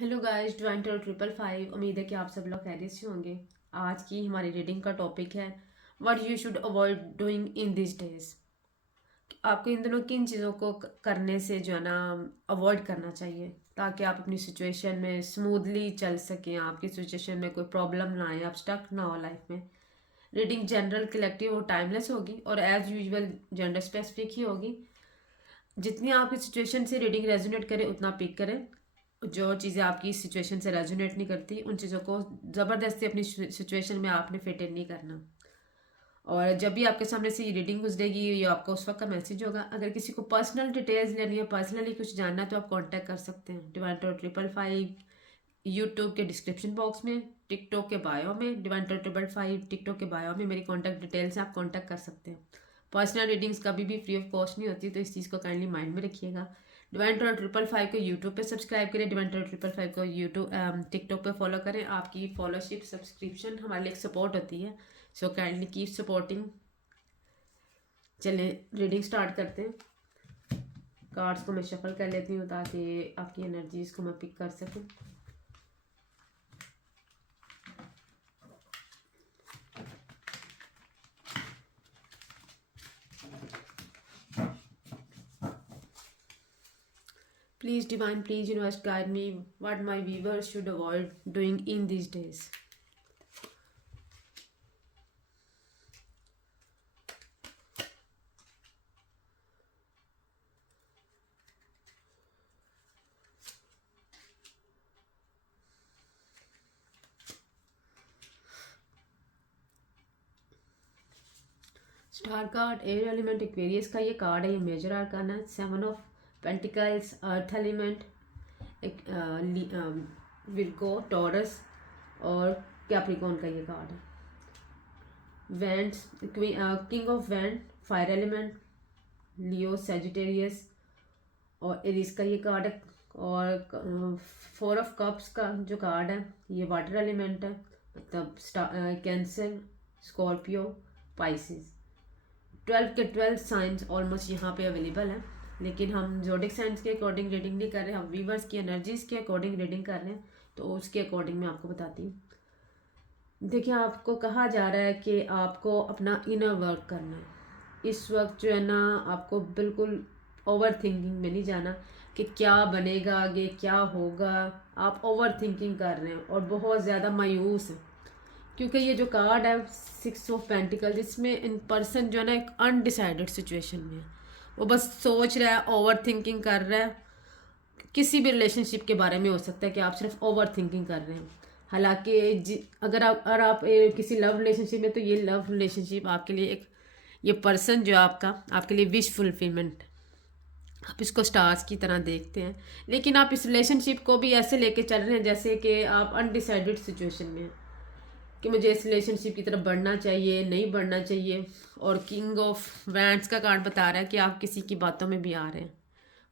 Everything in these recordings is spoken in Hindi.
Hello guys, divine tarot 555। उम्मीद है कि आप सब लोग खैरियत से होंगे। आज की हमारी रीडिंग का टॉपिक है what you should avoid doing in this days. आपको इन दिनों किन चीज़ों को करने से जो है ना अवॉइड करना चाहिए ताकि आप अपनी सिचुएशन में स्मूथली चल सकें, आपकी सिचुएशन में कोई प्रॉब्लम ना आए, आप स्टक ना हो लाइफ में। रीडिंग जनरल, कलेक्टिव और टाइमलेस होगी और एज यूजुअल जेंडर स्पेसिफिक ही होगी। जितनी आपकी सिचुएशन से रीडिंग रेजोनेट करे उतना पिक करें। जो चीज़ें आपकी सिचुएशन से रेजोनेट नहीं करती उन चीज़ों को ज़बरदस्ती अपनी सिचुएशन में आपने फिट इन नहीं करना। और जब भी आपके सामने से ये रीडिंग गुजरेगी ये आपका उस वक्त का मैसेज होगा। अगर किसी को पर्सनल डिटेल्स लेनी है, पर्सनली कुछ जानना है तो आप कांटेक्ट कर सकते हैं डिवाइन टैरो 555 यूट्यूब के डिस्क्रिप्शन बॉक्स में, टिकटॉक के बायो में, डिवाइन टैरो 555 टिकटॉक के बायो में मेरी कॉन्टैक्ट डिटेल्स हैं, आप कॉन्टैक्ट कर सकते हैं। पर्सनल रीडिंग्स कभी भी फ्री ऑफ कॉस्ट नहीं होती, तो इस चीज़ को काइंडली माइंड में रखिएगा। डिवाइन टैरो 555 को यूट्यूब पे सब्सक्राइब करें, डिवाइन टैरो 555 को यूट्यूब टिकटॉक पे फॉलो करें। आपकी फॉलोशिप सब्सक्रिप्शन हमारे लिए एक सपोर्ट होती है, सो काइंडली कीप सपोर्टिंग। चलें रीडिंग स्टार्ट करते हैं। कार्ड्स को मैं शफल कर लेती हूँ ताकि आपकी एनर्जीज को मैं पिक कर सकूँ। Please divine, please universe guide me what my viewers should avoid doing in these days. Star card air element Aquarius का ये कार्ड है, ये मेजर आर्कान है। 7 of pentacles earth element, Virgo taurus और कैप्रिकॉन का ये कार्ड है। Wands, king of wand fire element, Leo Sagittarius और एरिस का ये कार्ड है। और 4 ऑफ कप्स का जो कार्ड है ये वाटर एलिमेंट है, मतलब कैंसर, स्कॉर्पियो, पाइसिस। 12 के 12 साइंस ऑलमोस्ट यहाँ पे अवेलेबल है, लेकिन हम जोडिक साइंस के अकॉर्डिंग रीडिंग नहीं कर रहे, हम वीवर्स की एनर्जीज के अकॉर्डिंग रीडिंग कर रहे हैं, तो उसके अकॉर्डिंग मैं आपको बताती हूँ। देखिए, आपको कहा जा रहा है कि आपको अपना इनर वर्क करना है। इस वक्त जो है ना आपको बिल्कुल ओवर थिंकिंग में नहीं जाना कि क्या बनेगा आगे, क्या होगा। आप ओवर थिंकिंग कर रहे हैं और बहुत ज़्यादा मायूस हैं, क्योंकि ये जो कार्ड है 6 ऑफ पेंटिकल, इसमें इन पर्सन जो है ना एक अनडिसाइडेड सिचुएशन में है। वो बस सोच रहा है, ओवर थिंकिंग कर रहा है। किसी भी रिलेशनशिप के बारे में हो सकता है कि आप सिर्फ ओवर थिंकिंग कर रहे हैं। हालांकि अगर आप किसी लव रिलेशनशिप में, तो ये लव रिलेशनशिप आपके लिए एक, ये पर्सन जो आपका आपके लिए विश फुलफिलमेंट, आप इसको स्टार्स की तरह देखते हैं। लेकिन आप इस रिलेशनशिप को भी ऐसे लेके चल रहे हैं जैसे कि आप अनडिसाइडेड सिचुएशन में हैं कि मुझे इस रिलेशनशिप की तरफ बढ़ना चाहिए, नहीं बढ़ना चाहिए। और किंग ऑफ वैंड्स का कार्ड बता रहा है कि आप किसी की बातों में भी आ रहे हैं।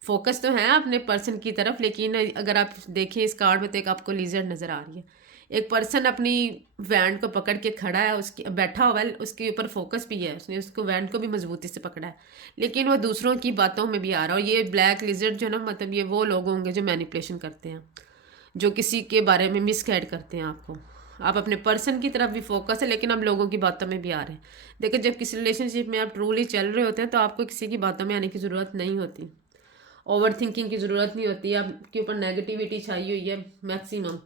फोकस तो है अपने पर्सन की तरफ, लेकिन अगर आप देखें इस कार्ड में तो एक आपको लीजर नज़र आ रही है। एक पर्सन अपनी वैंड को पकड़ के खड़ा है, उसकी बैठा हुआ है, उसके ऊपर फोकस भी है, उसने उसको वैंड को भी मजबूती से पकड़ा है, लेकिन वो दूसरों की बातों में भी आ रहा है। और ये ब्लैक लिजर्ड जो ना, मतलब ये वो लोग होंगे जो मैनिपुलेशन करते हैं, जो किसी के बारे में मिसगाइड करते हैं आपको। आप अपने पर्सन की तरफ भी फोकस है, लेकिन आप लोगों की बातों में भी आ रहे हैं। देखिए, जब किसी रिलेशनशिप में आप ट्रूली चल रहे होते हैं तो आपको किसी की बातों में आने की ज़रूरत नहीं होती, ओवर थिंकिंग की ज़रूरत नहीं होती। आपके ऊपर नेगेटिविटी छाई हुई है मैक्सिमम।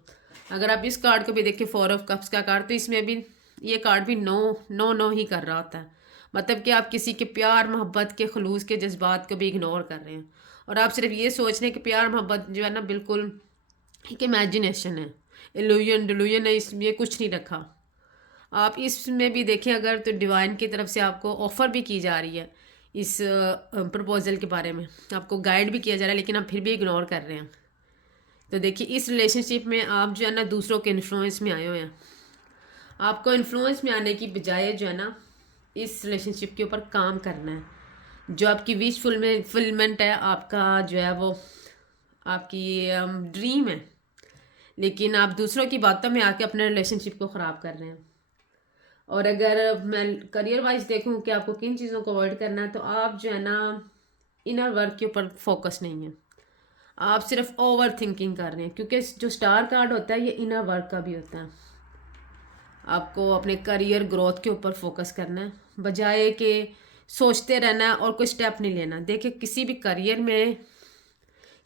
अगर आप इस कार्ड को भी देखें, 4 ऑफ कप्स का कार्ड, तो इसमें भी ये कार्ड भी नो नो नो ही कर रहा होता है। मतलब कि आप किसी के प्यार मोहब्बत के खलूस के जज्बात को भी इग्नोर कर रहे हैं, और आप सिर्फ ये सोच रहे हैं कि प्यार मोहब्बत जो है ना बिल्कुल एक इमेजिनेशन है, इल्यूजन डिल्यूजन है, इसमें ये कुछ नहीं रखा। आप इसमें भी देखें अगर, तो डिवाइन की तरफ से आपको ऑफ़र भी की जा रही है इस प्रपोजल के बारे में, आपको गाइड भी किया जा रहा है, लेकिन आप फिर भी इग्नोर कर रहे हैं। तो देखिए, इस रिलेशनशिप में आप जो है ना दूसरों के इन्फ्लुएंस में आए हुए हैं। आपको इन्फ्लुएंस में आने की बजाय जो है ना इस रिलेशनशिप के ऊपर काम करना है। जो आपकी विश फुलमेंट है, आपका जो है वो आपकी ड्रीम है, लेकिन आप दूसरों की बातों में आके अपने रिलेशनशिप को ख़राब कर रहे हैं। और अगर मैं करियर वाइज देखूं कि आपको किन चीज़ों को अवॉइड करना है, तो आप जो है ना इनर वर्क के ऊपर फोकस नहीं है। आप सिर्फ ओवर थिंकिंग कर रहे हैं, क्योंकि जो स्टार कार्ड होता है ये इनर वर्क का भी होता है। आपको अपने करियर ग्रोथ के ऊपर फोकस करना है, बजाय कि सोचते रहना है और कोई स्टेप नहीं लेना। देखिए किसी भी करियर में,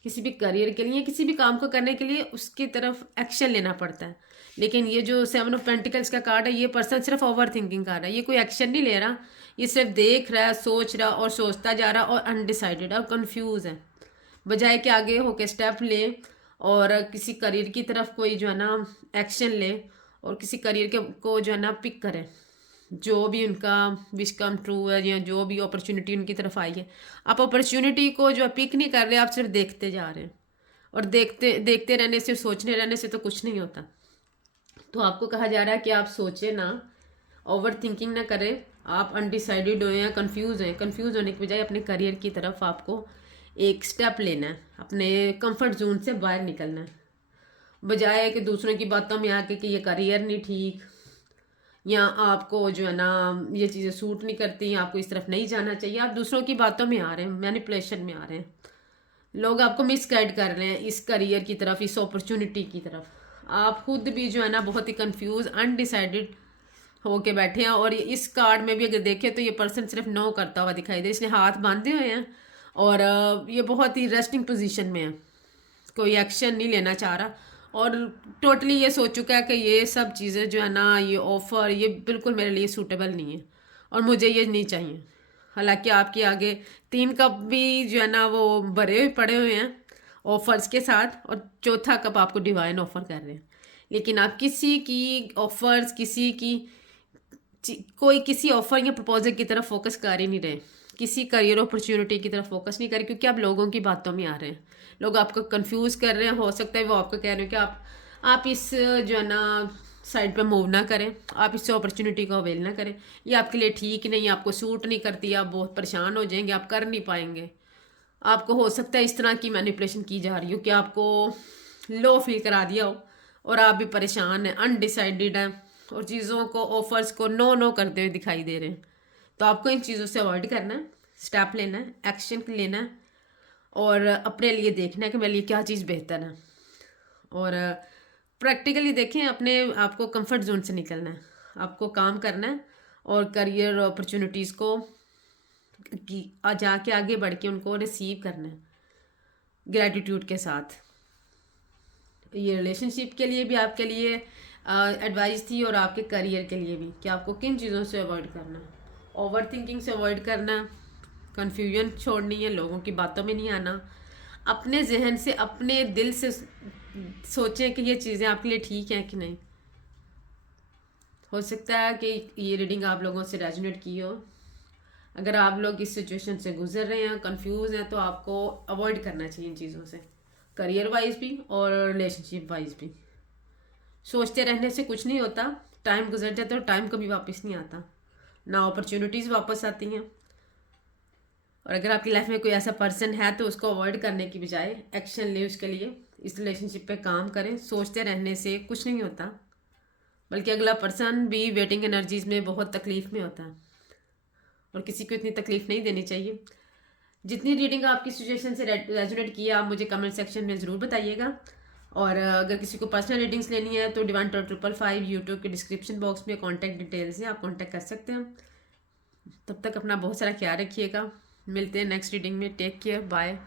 किसी भी करियर के लिए, किसी भी काम को करने के लिए उसकी तरफ एक्शन लेना पड़ता है। लेकिन ये जो 7 ऑफ पेंटिकल्स का कार्ड है, ये पर्सन सिर्फ ओवर थिंकिंग कर रहा है, ये कोई एक्शन नहीं ले रहा, ये सिर्फ देख रहा है, सोच रहा और सोचता जा रहा और अनडिसाइडेड और कंफ्यूज है। बजाय कि आगे होके स्टेप ले और किसी करियर की तरफ कोई जो है ना एक्शन ले और किसी करियर के को जो है ना पिक करे, जो भी उनका विश कम ट्रू है या जो भी अपॉर्चुनिटी उनकी तरफ आई है। आप अपॉर्चुनिटी को जो पिक नहीं कर रहे, आप सिर्फ देखते जा रहे हैं, और देखते देखते रहने से, सोचने रहने से तो कुछ नहीं होता। तो आपको कहा जा रहा है कि आप सोचे ना, ओवर थिंकिंग ना करें, आप अनडिसाइडेड हो या कंफ्यूज हैं। कंफ्यूज होने की बजाय अपने करियर की तरफ आपको एक स्टेप लेना है, अपने कंफर्ट जोन से बाहर निकलना है, बजाय कि दूसरों की बातों में आके कि ये करियर नहीं ठीक, या आपको जो है ना ये चीज़ें सूट नहीं करती, आपको इस तरफ नहीं जाना चाहिए। आप दूसरों की बातों में आ रहे हैं, मैनिपुलेशन में आ रहे हैं, लोग आपको मिसगाइड कर रहे हैं इस करियर की तरफ, इस अपॉर्चुनिटी की तरफ। आप खुद भी जो है ना बहुत ही कंफ्यूज, अनडिसाइडेड होके बैठे हैं। और इस कार्ड में भी अगर देखें तो ये पर्सन सिर्फ नो करता हुआ दिखाई दे, इसने हाथ बांधे हुए हैं और ये बहुत ही रेस्टिंग पोजीशन में है, कोई एक्शन नहीं लेना चाह रहा और टोटली ये सोच चुका है कि ये सब चीज़ें जो है ना, ये ऑफ़र ये बिल्कुल मेरे लिए सूटेबल नहीं है और मुझे ये नहीं चाहिए। हालांकि आपके आगे 3 कप भी जो है ना वो भरे हुए पड़े हुए हैं ऑफर्स के साथ, और चौथा कप आपको डिवाइन ऑफर कर रहे हैं। लेकिन आप किसी की ऑफर्स, किसी की कोई किसी ऑफर या प्रपोजल की तरफ फोकस कर ही नहीं रहे, किसी करियर अपॉर्चुनिटी की तरफ फोकस नहीं करें, क्योंकि आप लोगों की बातों में आ रहे हैं, लोग आपको कंफ्यूज कर रहे हैं। हो सकता है वो आपको कह रहे हो कि आप इस जो है ना साइड पे मूव ना करें, आप इस अपॉर्चुनिटी को अवेल ना करें, ये आपके लिए ठीक नहीं, आपको सूट नहीं करती, आप बहुत परेशान हो जाएंगे, आप कर नहीं पाएंगे। आपको हो सकता है इस तरह की मैनिपुलेशन की जा रही हो कि आपको लो फील करा दिया हो और आप भी परेशान हैं, अनडिसाइडेड हैं और चीज़ों को, ऑफर्स को नो नो करते हुए दिखाई दे रहे हैं। तो आपको इन चीज़ों से अवॉइड करना है, स्टेप लेना है, एक्शन लेना है और अपने लिए देखना है कि मेरे लिए क्या चीज़ बेहतर है। और प्रैक्टिकली देखें, अपने आपको कंफर्ट जोन से निकलना है, आपको काम करना है और करियर अपॉर्चुनिटीज़ को जाके आगे बढ़ के उनको रिसीव करना है ग्रैटिट्यूड के साथ। ये रिलेशनशिप के लिए भी आपके लिए एडवाइस थी और आपके करियर के लिए भी, कि आपको किन चीज़ों से अवॉइड करना है। ओवर थिंकिंग से अवॉइड करना, कन्फ्यूजन छोड़नी है, लोगों की बातों में नहीं आना, अपने जहन से, अपने दिल से सोचें कि ये चीज़ें आपके लिए ठीक हैं कि नहीं। हो सकता है कि ये रीडिंग आप लोगों से रेजोनेट की हो। अगर आप लोग इस सिचुएशन से गुजर रहे हैं, कंफ्यूज हैं, तो आपको अवॉइड करना चाहिए इन चीज़ों से, करियर वाइज भी और रिलेशनशिप वाइज भी। सोचते रहने से कुछ नहीं होता, टाइम गुजर जाता है और टाइम कभी वापस नहीं आता, ना अपॉर्चुनिटीज़ वापस आती हैं। और अगर आपकी लाइफ में कोई ऐसा पर्सन है तो उसको अवॉइड करने की बजाय एक्शन ले, उसके लिए इस रिलेशनशिप पे काम करें। सोचते रहने से कुछ नहीं होता, बल्कि अगला पर्सन भी वेटिंग एनर्जीज में बहुत तकलीफ में होता है और किसी को इतनी तकलीफ नहीं देनी चाहिए। जितनी रीडिंग आपकी सिचुएशन से रेजोनेट किया, आप मुझे कमेंट सेक्शन में ज़रूर बताइएगा। और अगर किसी को पर्सनल रीडिंग्स लेनी है तो डिवाइन टॉट 555 यूट्यूब के डिस्क्रिप्शन बॉक्स में कॉन्टैक्ट डिटेल्स है, आप कॉन्टैक्ट कर सकते हैं। तब तक अपना बहुत सारा ख्याल रखिएगा, मिलते हैं नेक्स्ट रीडिंग में। Take care, bye.